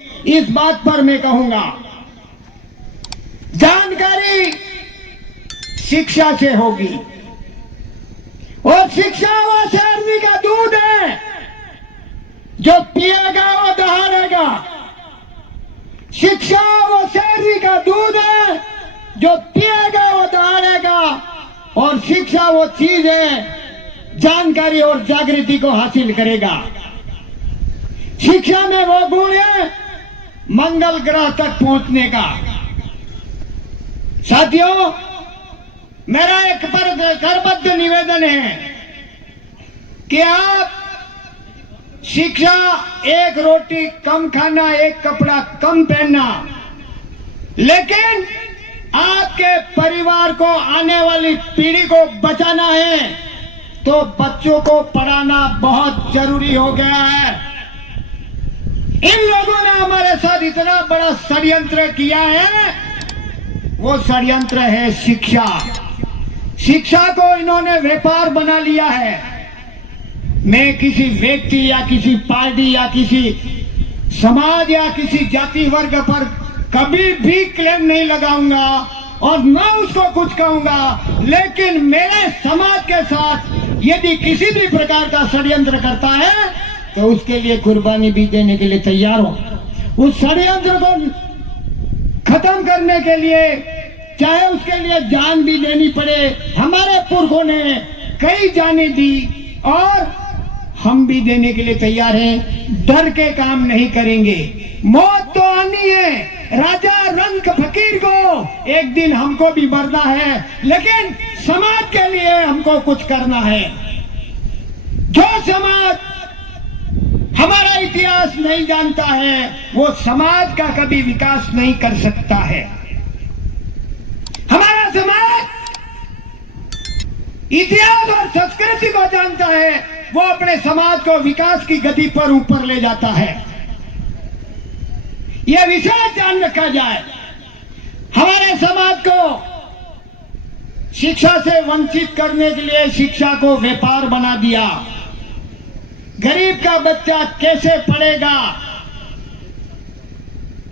इस बात पर मैं कहूंगा, जानकारी शिक्षा से होगी और शिक्षा वो शेरनी का दूध है, जो पिएगा वो दहाड़ेगा। शिक्षा वो शेरनी का दूध है, जो पिएगा वो दहाड़ेगा। और शिक्षा वो चीज है, जानकारी और जागृति को हासिल करेगा। शिक्षा में वो गुण है मंगल ग्रह तक पहुंचने का। साथियों, मेरा एक पर करबद्ध निवेदन है कि आप शिक्षा, एक रोटी कम खाना, एक कपड़ा कम पहनना, लेकिन आपके परिवार को, आने वाली पीढ़ी को बचाना है तो बच्चों को पढ़ाना बहुत जरूरी हो गया है। इन लोगों ने हमारे साथ इतना बड़ा षड्यंत्र किया है, वो षड्यंत्र है शिक्षा। शिक्षा को इन्होंने व्यापार बना लिया है। मैं किसी व्यक्ति या किसी पार्टी या किसी समाज या किसी जाति वर्ग पर कभी भी क्लेम नहीं लगाऊंगा और न उसको कुछ कहूंगा, लेकिन मेरे समाज के साथ यदि किसी भी प्रकार का षड्यंत्र करता है तो उसके लिए कुर्बानी भी देने के लिए तैयार हो। उस षड्यंत्र को खत्म करने के लिए चाहे उसके लिए जान भी देनी पड़े। हमारे पुरखों ने कई जानें दी और हम भी देने के लिए तैयार हैं। डर के काम नहीं करेंगे। मौत तो आनी है, राजा रंग फकीर को एक दिन हमको भी मरना है, लेकिन समाज के लिए हमको कुछ करना है। जो समाज हमारा इतिहास नहीं जानता है वो समाज का कभी विकास नहीं कर सकता है। हमारा समाज इतिहास और संस्कृति को जानता है, वो अपने समाज को विकास की गति पर ऊपर ले जाता है। यह विशेष ध्यान रखा जाए। हमारे समाज को शिक्षा से वंचित करने के लिए शिक्षा को व्यापार बना दिया। गरीब का बच्चा कैसे पढ़ेगा,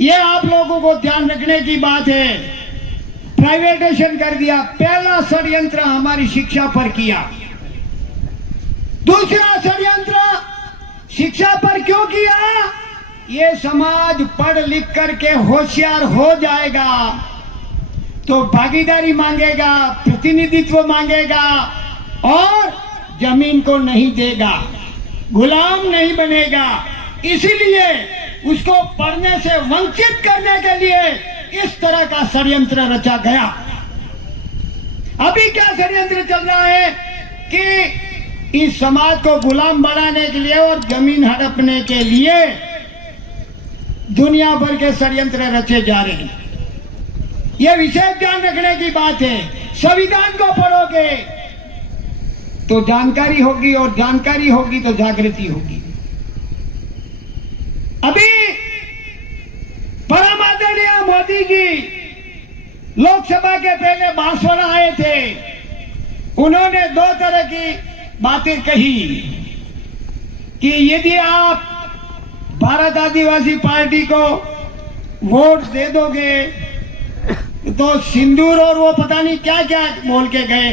यह आप लोगों को ध्यान रखने की बात है। प्राइवेटाइजेशन कर दिया। पहला षड्यंत्र हमारी शिक्षा पर किया। दूसरा षड्यंत्र शिक्षा पर क्यों किया? ये समाज पढ़ लिख करके होशियार हो जाएगा तो भागीदारी मांगेगा, प्रतिनिधित्व मांगेगा और जमीन को नहीं देगा, गुलाम नहीं बनेगा। इसीलिए उसको पढ़ने से वंचित करने के लिए इस तरह का षड्यंत्र रचा गया। अभी क्या षड्यंत्र चल रहा है कि इस समाज को गुलाम बनाने के लिए और जमीन हड़पने के लिए दुनिया भर के षड्यंत्र रचे जा रहे हैं। यह विशेष ध्यान रखने की बात है। संविधान को पढ़ोगे तो जानकारी होगी और जानकारी होगी तो जागृति होगी। अभी परम आदरणीय मोदी जी लोकसभा के पहले भाषण आए थे। उन्होंने दो तरह की बातें कही कि यदि आप भारत आदिवासी पार्टी को वोट दे दोगे तो सिंदूर और वो पता नहीं क्या क्या बोल के गए।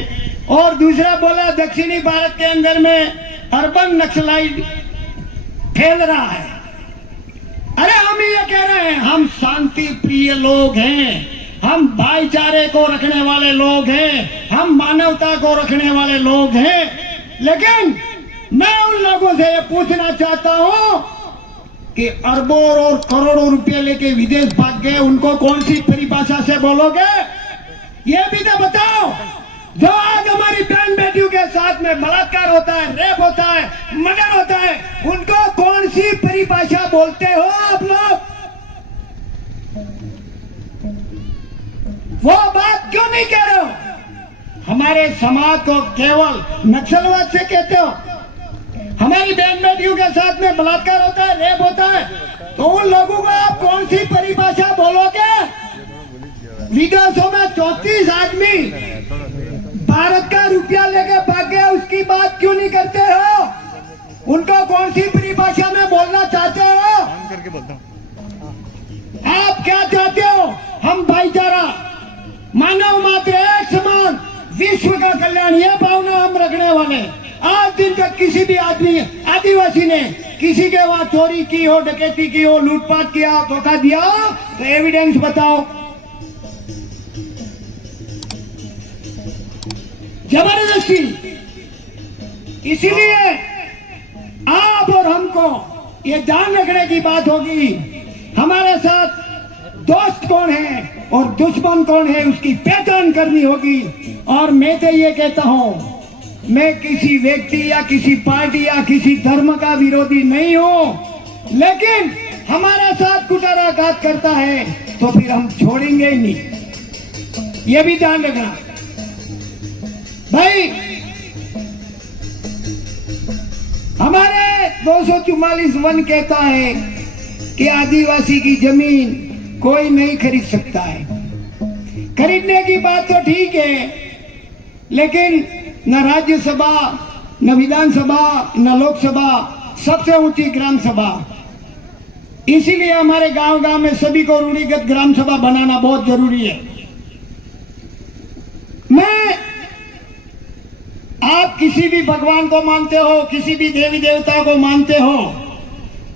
और दूसरा बोला दक्षिणी भारत के अंदर में अर्बन नक्सलाइट फैल रहा है। अरे हम ये कह रहे हैं, हम शांति प्रिय लोग हैं, हम भाईचारे को रखने वाले लोग हैं, हम मानवता को रखने वाले लोग हैं। लेकिन मैं उन लोगों से ये पूछना चाहता हूं कि अरबों और करोड़ों रुपए लेके विदेश भाग गए, उनको कौन सी परिभाषा से बोलोगे? ये भी तो बताओ। जो आज हमारी बहन बेटियों के साथ में बलात्कार होता है, रेप होता है, मर्डर होता है, उनको कौन सी परिभाषा बोलते हो आप लोग? वो बात क्यों नहीं कह रहे हो? हमारे समाज को केवल नक्सलवाद से कहते हो। हमारी बहन बेटियों के साथ में बलात्कार होता है, रेप होता है, तो उन लोगों को आप कौन सी परिभाषा बोलोगे? विदेशों में 34 आदमी भारत का रुपया लेके भाग गया, उसकी बात क्यों नहीं करते हो? उनको कौन सी परिभाषा में बोलना चाहते हो? आप क्या चाहते हो? हम भाईचारा, मानव मात्र एक समान, विश्व का कल्याण, ये भावना हम रखने वाले। आज दिन तक किसी भी आदमी, आदिवासी ने किसी के वहां चोरी की हो, डकैती की हो, लूटपाट किया, धोखा दिया हो, तो एविडेंस बताओ। जबरदस्ती। इसीलिए आप और हमको ये ध्यान रखने की बात होगी, हमारे साथ दोस्त कौन है और दुश्मन कौन है, उसकी पहचान करनी होगी। और मैं तो ये कहता हूं, मैं किसी व्यक्ति या किसी पार्टी या किसी धर्म का विरोधी नहीं हूं, लेकिन हमारे साथ कुटाराघात करता है तो फिर हम छोड़ेंगे ही नहीं। ये भी ध्यान रखना भाई। हमारे 244 वन कहता है कि आदिवासी की जमीन कोई नहीं खरीद सकता है। खरीदने की बात तो ठीक है, लेकिन न राज्यसभा, न विधानसभा, न लोकसभा, सबसे ऊंची ग्राम सभा। इसीलिए हमारे गांव गांव में सभी को रूढ़िगत ग्राम सभा बनाना बहुत जरूरी है। आप किसी भी भगवान को मानते हो, किसी भी देवी देवता को मानते हो,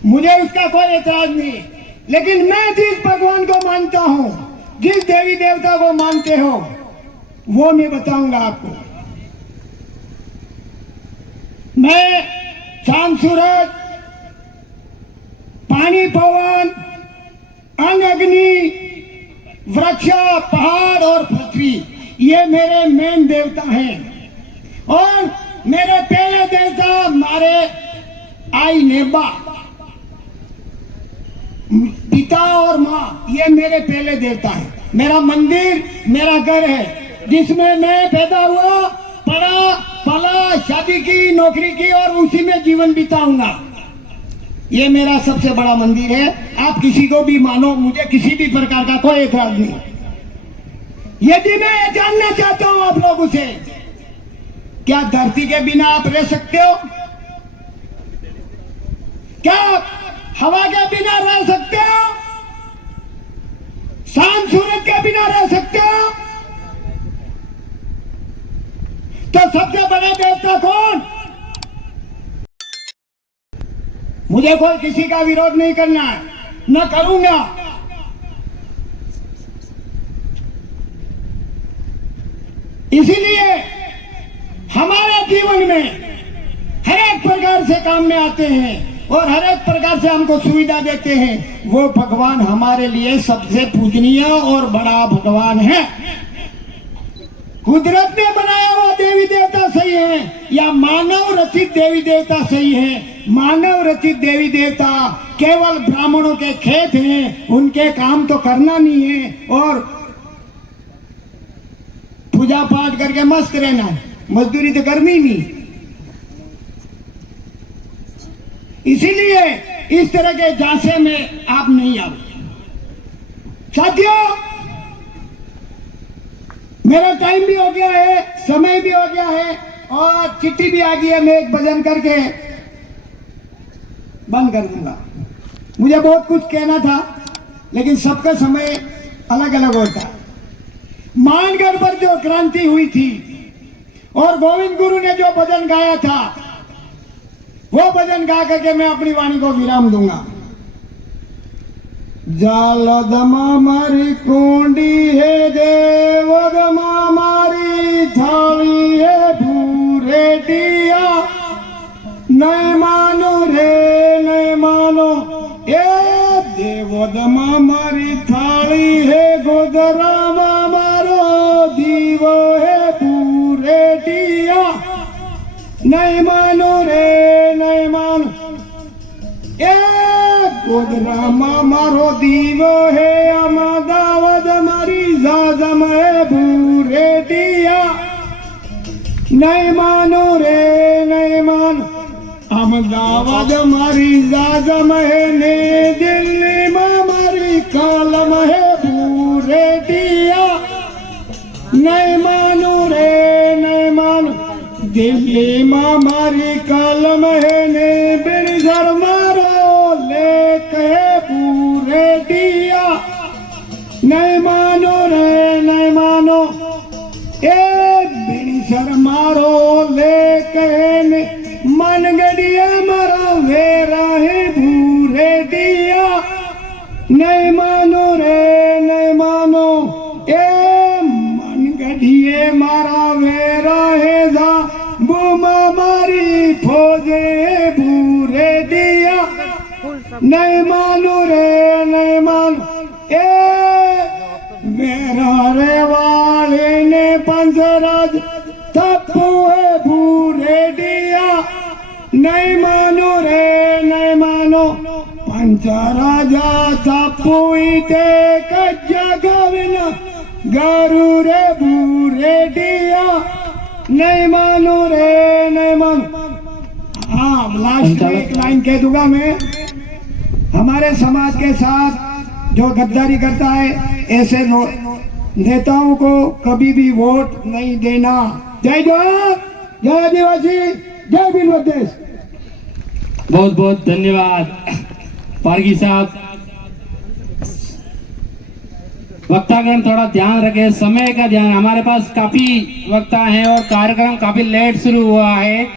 मुझे उसका कोई एतराज नहीं, लेकिन मैं जिस भगवान को मानता हूं, जिस देवी देवता को मानते हो, वो मैं बताऊंगा आपको। मैं चांद सूरज, पानी पवन, अन्न अग्नि, वृक्ष, पहाड़ और पृथ्वी, ये मेरे मेन देवता हैं। और मेरे पहले देवता मारे आई नेबा, पिता और माँ, ये मेरे पहले देवता है। मेरा मंदिर मेरा घर है, जिसमें मैं पैदा हुआ, पढ़ा, पला, शादी की, नौकरी की और उसी में जीवन बिताऊंगा। ये मेरा सबसे बड़ा मंदिर है। आप किसी को भी मानो, मुझे किसी भी प्रकार का कोई एतराज नहीं। यदि मैं जानना चाहता हूं आप लोगों से, क्या धरती के बिना आप रह सकते हो? क्या हवा के बिना रह सकते हो? चांद सूरज के बिना रह सकते हो? तो सबसे बड़ा देवता कौन? मुझे कोई किसी का विरोध नहीं करना है, न करूंगा। इसीलिए हमारे जीवन में हर एक प्रकार से काम में आते हैं और हर एक प्रकार से हमको सुविधा देते हैं। वो भगवान हमारे लिए सबसे पूजनीय और बड़ा भगवान है। कुदरत ने बनाया हुआ देवी देवता सही है या मानव रचित देवी देवता सही है? मानव रचित देवी देवता केवल ब्राह्मणों के खेत हैं, उनके काम तो करना नहीं है और पूजा पाठ करके मस्त रहना है, मजदूरी तो करनी नहीं। इसीलिए इस तरह के झांसे में आप नहीं आओ। साथियों, मेरा टाइम भी हो गया है, समय भी हो गया है और चिट्ठी भी आ गई है। मैं एक भजन करके बंद कर दूंगा। मुझे बहुत कुछ कहना था, लेकिन सबका समय अलग अलग होता है। मानगढ़ पर जो क्रांति हुई थी और गोविंद गुरु ने जो भजन गाया था, वो भजन गा करके मैं अपनी वाणी को विराम दूंगा। जालदमा मारी कुंडी है, देवदमा मारी थाली है, भूरे दिया नहीं मानो रे नहीं मानो। ए देवदमा मारी थाली है, गोदरामा मारो दीवो है, भूरे दिया नहीं मानो रे नहीं मानो। ए गोदरामा मारो दीवो है, अमदावद मारी जाजम है, भूरे दिया नहीं मानो रे नहीं मानो। अहमदाबाद मारी जाजम है, ने दिल्ली में मारी कालम है, भूरे दिया नहीं मानो रे नहीं मानो। दिल्ली में मारी कालम है, ने बिरझर मारो ले कहे, भूरे नहीं मानो रे नहीं मानो ए बीड़ी सर मारो लेके मन गड़िया मारा वेरा है भूरे दिया नहीं मानो रे नहीं मानो ए मन गढ़िए मारा वेरा है जा बुमा मारी फौजे भूरे दिया नहीं मानो रे नहीं मानो ए मेरा रे वाले ने पंचराज थप्पुए भूरे दिया नहीं मानो रे नहीं मानो पंचराजा थप्पुई ते जगविना गरुरे भूरे दिया नहीं मानो रे नहीं मानो। हाँ लास्ट में एक लाइन कह दूंगा मैं, हमारे समाज के साथ जो गद्दारी करता है ऐसे नेताओं को कभी भी वोट नहीं देना। जय जवान, जय आदिवासी, जय भील देश। बहुत बहुत धन्यवाद पारगी साहब। वक्तागण थोड़ा ध्यान रखें, समय का ध्यान, हमारे पास काफी वक्ता हैं और कार्यक्रम काफी लेट शुरू हुआ है।